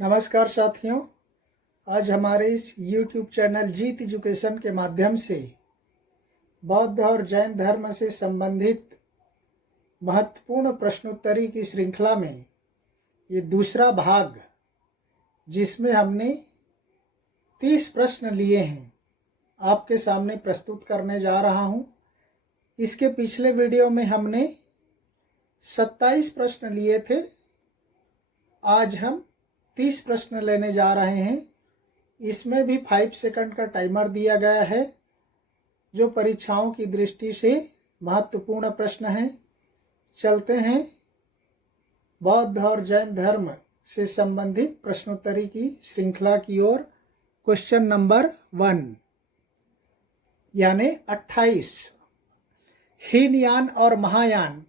नमस्कार साथियों, आज हमारे इस YouTube चैनल जीत एजुकेशन के माध्यम से बौद्ध और जैन धर्म से संबंधित महत्वपूर्ण प्रश्नोत्तरी की श्रृंखला में ये दूसरा भाग, जिसमें हमने 30 प्रश्न लिए हैं, आपके सामने प्रस्तुत करने जा रहा हूं। इसके पिछले वीडियो में हमने 27 प्रश्न लिए थे। आज हम 30 प्रश्न लेने जा रहे हैं। इसमें भी 5 सेकंड का टाइमर दिया गया है, जो परीक्षाओं की दृष्टि से महत्वपूर्ण प्रश्न हैं। चलते हैं बौद्ध और जैन धर्म से संबंधित प्रश्नोत्तरी की श्रृंखला की ओर। क्वेश्चन नंबर 1 यानी 28, हीनयान और महायान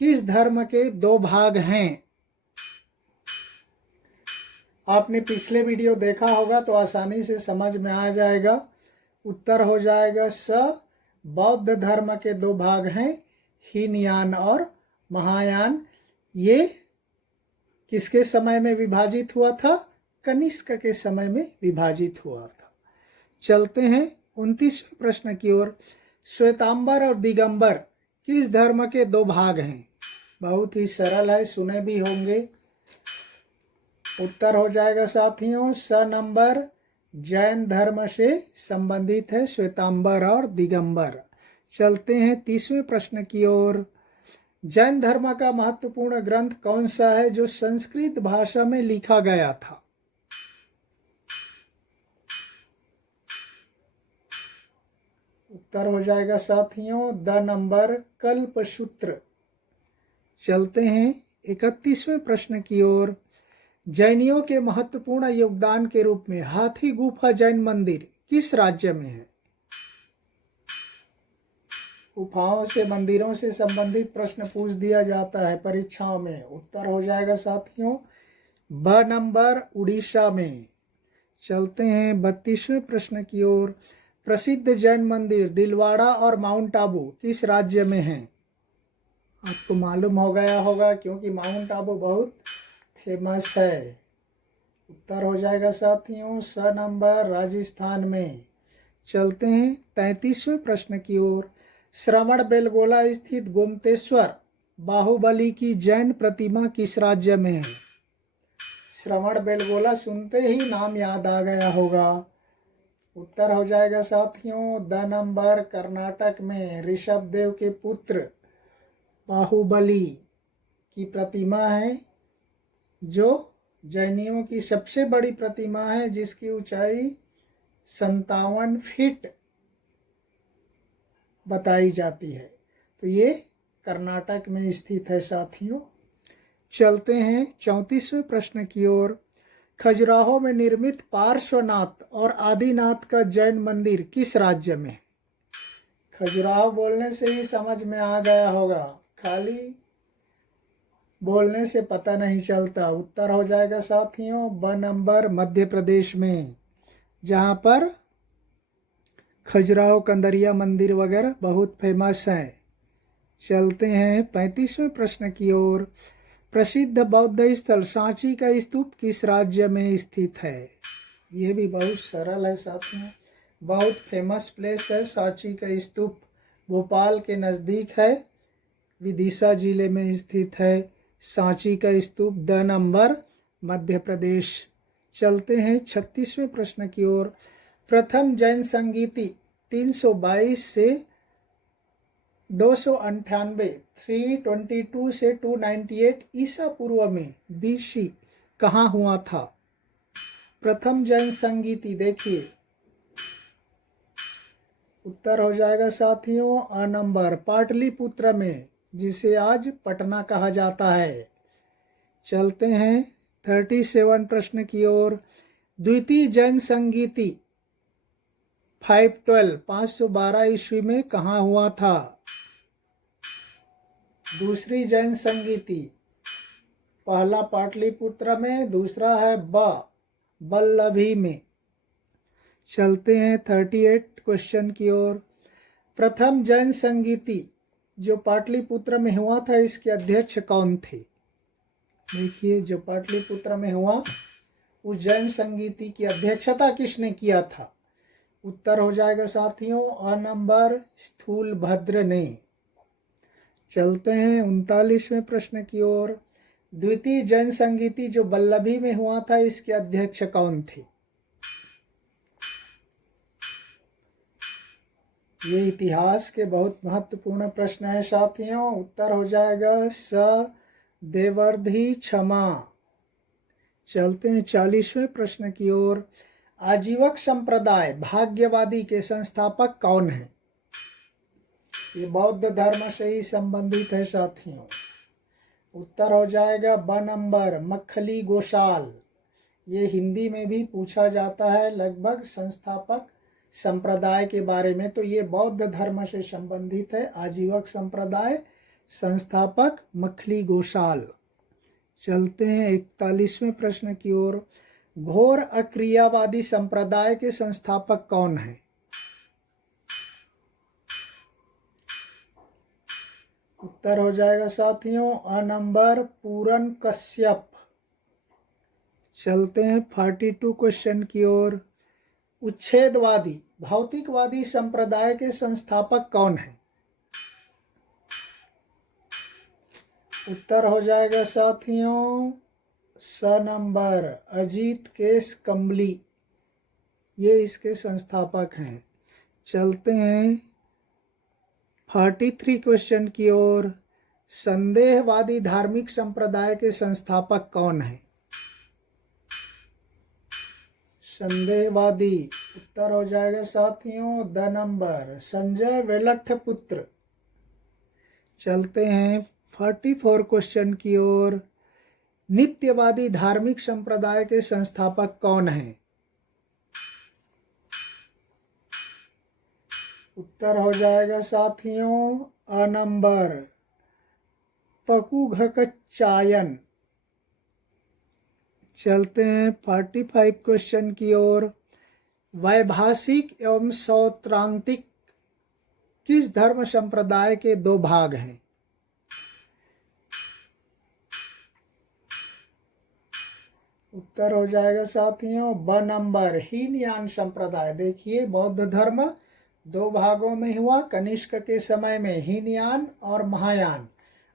किस धर्म के दो भाग हैं? आपने पिछले वीडियो देखा होगा तो आसानी से समझ में आ जाएगा। उत्तर हो जाएगा स। बौद्ध धर्म के दो भाग हैं, हीनयान और महायान। ये किसके समय में विभाजित हुआ था? कनिष्क के समय में विभाजित हुआ था। चलते हैं 29वें प्रश्न की ओर। श्वेतांबर और दिगंबर किस धर्म के दो भाग हैं? बहुत ही सरल है, सुने भी होंगे। उत्तर हो जाएगा साथियों स नंबर, जैन धर्म से संबंधित है श्वेतांबर और दिगंबर। चलते हैं 30वें प्रश्न की ओर। जैन धर्म का महत्वपूर्ण ग्रंथ कौन सा है जो संस्कृत भाषा में लिखा गया था? उत्तर हो जाएगा साथियों द नंबर, कल्पसूत्र। चलते हैं 31वें प्रश्न की ओर। जैनियों के महत्वपूर्ण योगदान के रूप में हाथी गुफा जैन मंदिर किस राज्य में है? गुफाओं से, मंदिरों से संबंधित प्रश्न पूछ दिया जाता है परीक्षाओं में। उत्तर हो जाएगा साथियों ब नंबर, उड़ीसा में। चलते हैं 32वें प्रश्न की ओर। प्रसिद्ध जैन मंदिर दिलवाड़ा और माउंट आबू किस राज्य में है? आपको मालूम हो गया होगा क्योंकि माउंट आबू बहुत फेमस है। उत्तर हो जाएगा साथियों स नंबर, राजस्थान में। चलते हैं 33वें प्रश्न की ओर। श्रवण बेलगोला स्थित गोमतेश्वर बाहुबली की जैन प्रतिमा किस राज्य में है? श्रवण बेलगोला सुनते ही नाम याद आ गया होगा। उत्तर हो जाएगा साथियों द नंबर, कर्नाटक में। ऋषभ देव के पुत्र बाहुबली की प्रतिमा है, जो जैनियों की सबसे बड़ी प्रतिमा है, जिसकी ऊंचाई 57 फीट बताई जाती है। तो ये कर्नाटक में स्थित है साथियों। चलते हैं 34वें प्रश्न की ओर। खजुराहो में निर्मित पार्श्वनाथ और आदिनाथ का जैन मंदिर किस राज्य में? खजुराहो बोलने से ही समझ में आ गया होगा, खाली बोलने से पता नहीं चलता। उत्तर हो जाएगा साथियों ब नंबर, मध्य प्रदेश में, जहाँ पर खजुराहो कंदरिया मंदिर वगैरह बहुत फेमस है। चलते हैं 35वें प्रश्न की ओर। प्रसिद्ध बौद्ध स्थल सांची का स्तूप किस राज्य में स्थित है? ये भी बहुत सरल है साथियों, बहुत फेमस प्लेस है। सांची का स्तूप भोपाल के नज़दीक है, विदिशा जिले में स्थित है। सांची का स्तूप द नंबर, मध्य प्रदेश। चलते हैं 36वें प्रश्न की ओर। प्रथम जैन संगीति 322 से 298, 322 से 298 ईसा पूर्व में BC कहाँ हुआ था? प्रथम जैन संगीति देखिए। उत्तर हो जाएगा साथियों अ नंबर, पाटलिपुत्र में, जिसे आज पटना कहा जाता है। चलते हैं 37 प्रश्न की ओर। द्वितीय जैन संगीति 512 ईस्वी में कहाँ हुआ था? दूसरी जैन संगीति, पहला पाटलिपुत्र में, दूसरा है बल्लभी में। चलते हैं 38 क्वेश्चन की ओर। प्रथम जैन संगीति जो पाटलिपुत्र में हुआ था, इसके अध्यक्ष कौन थे? देखिए, जो पाटलिपुत्र में हुआ उस जैन संगीति की अध्यक्षता किसने किया था? उत्तर हो जाएगा साथियों अ नंबर स्थूल भद्र ने। चलते हैं 39वें प्रश्न की ओर। द्वितीय जैन संगीति जो वल्लभी में हुआ था, इसके अध्यक्ष कौन थे? ये इतिहास के बहुत महत्वपूर्ण प्रश्न है साथियों। उत्तर हो जाएगा स देवर्धि क्षमा। चलते हैं 40वें प्रश्न की ओर। आजीवक संप्रदाय भाग्यवादी के संस्थापक कौन है? ये बौद्ध धर्म से ही संबंधित है साथियों। उत्तर हो जाएगा ब नंबर मक्खली गोसाल। ये हिंदी में भी पूछा जाता है लगभग संस्थापक संप्रदाय के बारे में, तो ये बौद्ध धर्म से संबंधित है। आजीवक संप्रदाय संस्थापक मक्खली गोसाल। चलते हैं 41वें प्रश्न की ओर। घोर अक्रियावादी संप्रदाय के संस्थापक कौन है? उत्तर हो जाएगा साथियों अ नंबर पूरन कश्यप। चलते हैं 42 क्वेश्चन की ओर। उच्छेदवादी भौतिकवादी संप्रदाय के संस्थापक कौन है? उत्तर हो जाएगा साथियों स नंबर अजीत केस कंबली। ये इसके संस्थापक हैं। चलते हैं 43 क्वेश्चन की ओर। संदेहवादी धार्मिक संप्रदाय के संस्थापक कौन है? संदेहवादी उत्तर हो जाएगा साथियों द नंबर संजय वेलठ पुत्र। चलते हैं 44 क्वेश्चन की ओर। नित्यवादी धार्मिक संप्रदाय के संस्थापक कौन है? उत्तर हो जाएगा साथियों अ नंबर पकुघकचायन। चलते हैं 45 क्वेश्चन की ओर। वैभाषिक एवं सौत्रांतिक किस धर्म संप्रदाय के दो भाग हैं? उत्तर हो जाएगा साथियों ब नंबर हीनयान संप्रदाय। देखिए बौद्ध धर्म दो भागों में हुआ। कनिष्क के समय में हीनयान और महायान।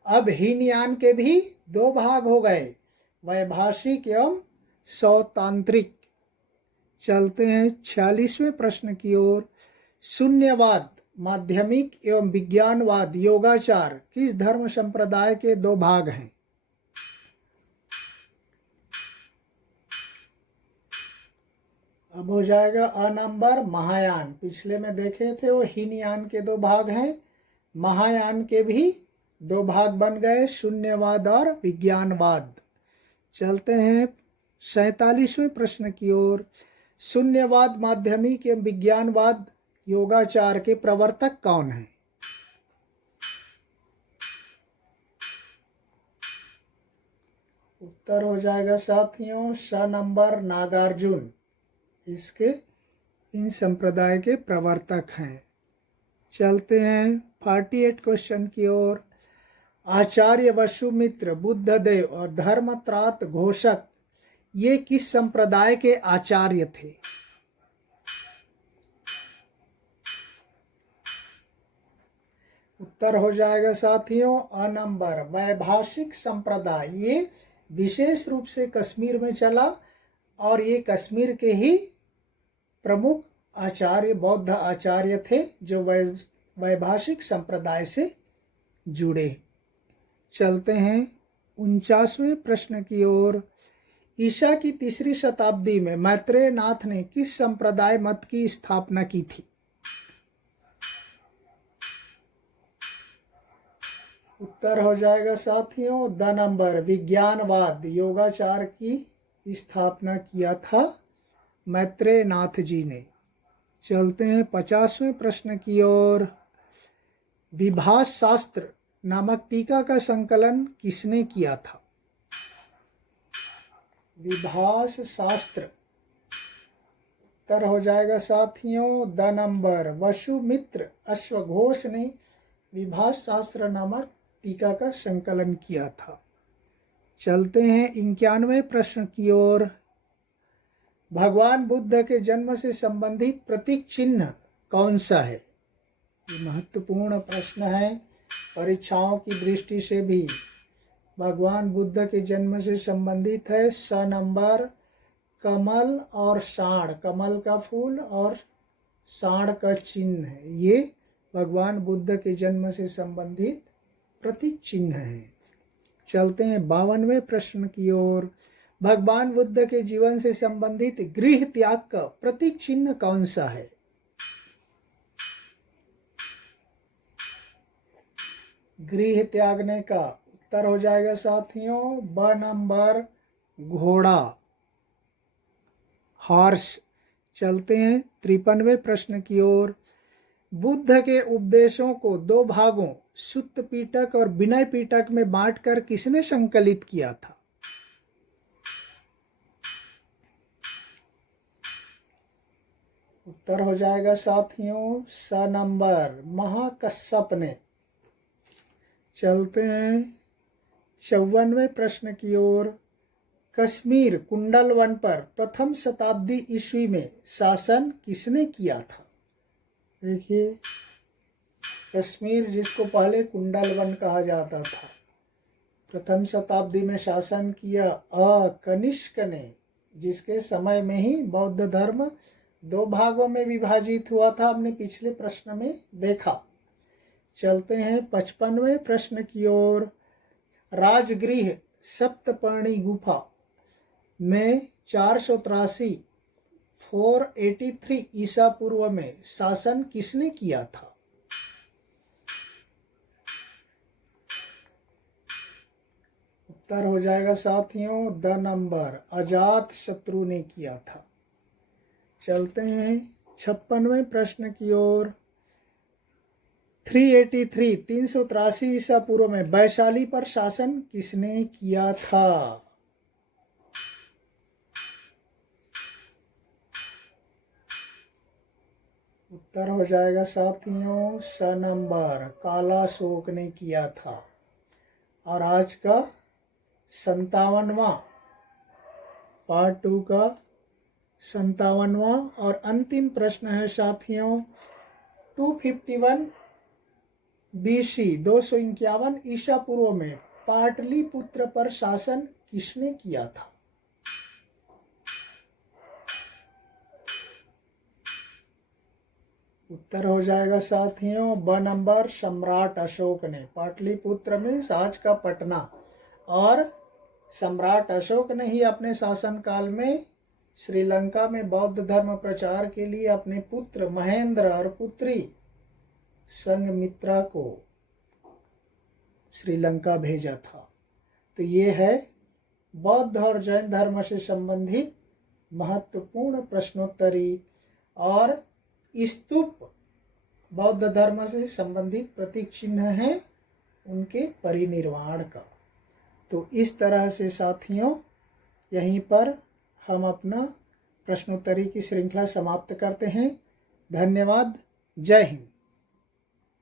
अब हीनयान के भी दो भाग हो गए, वैभाषिक एवं सौतांत्रिक। चलते हैं 46वें प्रश्न की ओर। शून्यवाद माध्यमिक एवं विज्ञानवाद योगाचार किस धर्म संप्रदाय के दो भाग हैं? अब हो जाएगा अ नंबर महायान। पिछले में देखे थे वो हीनयान के दो भाग हैं, महायान के भी दो भाग बन गए, शून्यवाद और विज्ञानवाद। चलते हैं 47वें प्रश्न की ओर। शून्यवाद माध्यमिक एवं विज्ञानवाद योगाचार के प्रवर्तक कौन हैं? उत्तर हो जाएगा साथियों स नंबर नागार्जुन। इसके इन संप्रदाय के प्रवर्तक हैं। चलते हैं 48 क्वेश्चन की ओर। आचार्य वसुमित्र, बुद्धदेव और धर्मत्रात घोषक ये किस संप्रदाय के आचार्य थे? उत्तर हो जाएगा साथियों अ नंबर वैभाषिक संप्रदाय। ये विशेष रूप से कश्मीर में चला और ये कश्मीर के ही प्रमुख आचार्य बौद्ध आचार्य थे जो वैभाषिक संप्रदाय से जुड़े। चलते हैं 49वें प्रश्न की ओर। ईसा की 3री शताब्दी में मैत्रेय नाथ ने किस संप्रदाय मत की स्थापना की थी? उत्तर हो जाएगा साथियों द नंबर विज्ञानवाद योगाचार की स्थापना किया था मैत्रेय नाथ जी ने। चलते हैं 50वें प्रश्न की ओर। विभास शास्त्र नामक टीका का संकलन किसने किया था? विभास शास्त्र उत्तर हो जाएगा साथियों द नंबर वसुमित्र अश्वघोष ने विभास शास्त्र नामक टीका का संकलन किया था। चलते हैं 91वें प्रश्न की ओर। भगवान बुद्ध के जन्म से संबंधित प्रतीक चिन्ह कौन सा है? ये महत्वपूर्ण प्रश्न है परीक्षाओं की दृष्टि से भी। भगवान बुद्ध के जन्म से संबंधित है स नंबर कमल और साढ़, कमल का फूल और साढ़ का चिन्ह है। ये भगवान बुद्ध के जन्म से संबंधित प्रतीक चिन्ह है। चलते हैं 52वें प्रश्न की ओर। भगवान बुद्ध के जीवन से संबंधित गृह त्याग का प्रतीक चिन्ह कौन सा है? गृह त्यागने का उत्तर हो जाएगा साथियों ब नंबर घोड़ा, हॉर्स। चलते हैं 53वें प्रश्न की ओर। बुद्ध के उपदेशों को 2 भागों सुत्त पीटक और विनय पीटक में बांटकर किसने संकलित किया था? उत्तर हो जाएगा साथियों स नंबर महाकश्यप ने। चलते हैं 54वें प्रश्न की ओर। कश्मीर कुंडलवन पर प्रथम शताब्दी ईस्वी में शासन किसने किया था? देखिए, कश्मीर जिसको पहले कुंडलवन कहा जाता था, प्रथम शताब्दी में शासन किया कनिष्क ने, जिसके समय में ही बौद्ध धर्म 2 भागों में विभाजित हुआ था, हमने पिछले प्रश्न में देखा। चलते हैं 55वें प्रश्न की ओर। राजगृह सप्तपर्णी गुफा में 483 ईसा पूर्व में शासन किसने किया था? उत्तर हो जाएगा साथियों द नंबर अजात शत्रु ने किया था। चलते हैं 56वें प्रश्न की ओर। 383 ईसा पूर्व में वैशाली पर शासन किसने किया था? उत्तर हो जाएगा साथियों स नंबर कालाशोक ने किया था। और आज का 57वां पार्ट 2 का 57वां और अंतिम प्रश्न है साथियों 251 BC 251 ईसा पूर्व में पाटलिपुत्र पर शासन किसने किया था? उत्तर हो जाएगा साथियों ब नंबर सम्राट अशोक ने। पाटलिपुत्र में आज का पटना। और सम्राट अशोक ने ही अपने शासनकाल में श्रीलंका में बौद्ध धर्म प्रचार के लिए अपने पुत्र महेंद्र और पुत्री संघमित्रा को श्रीलंका भेजा था। तो ये है बौद्ध और जैन धर्म से संबंधित महत्वपूर्ण प्रश्नोत्तरी और स्तूप बौद्ध धर्म से संबंधित प्रतीक चिन्ह है उनके परिनिर्वाण का। तो इस तरह से साथियों यहीं पर हम अपना प्रश्नोत्तरी की श्रृंखला समाप्त करते हैं। धन्यवाद। जय हिंद।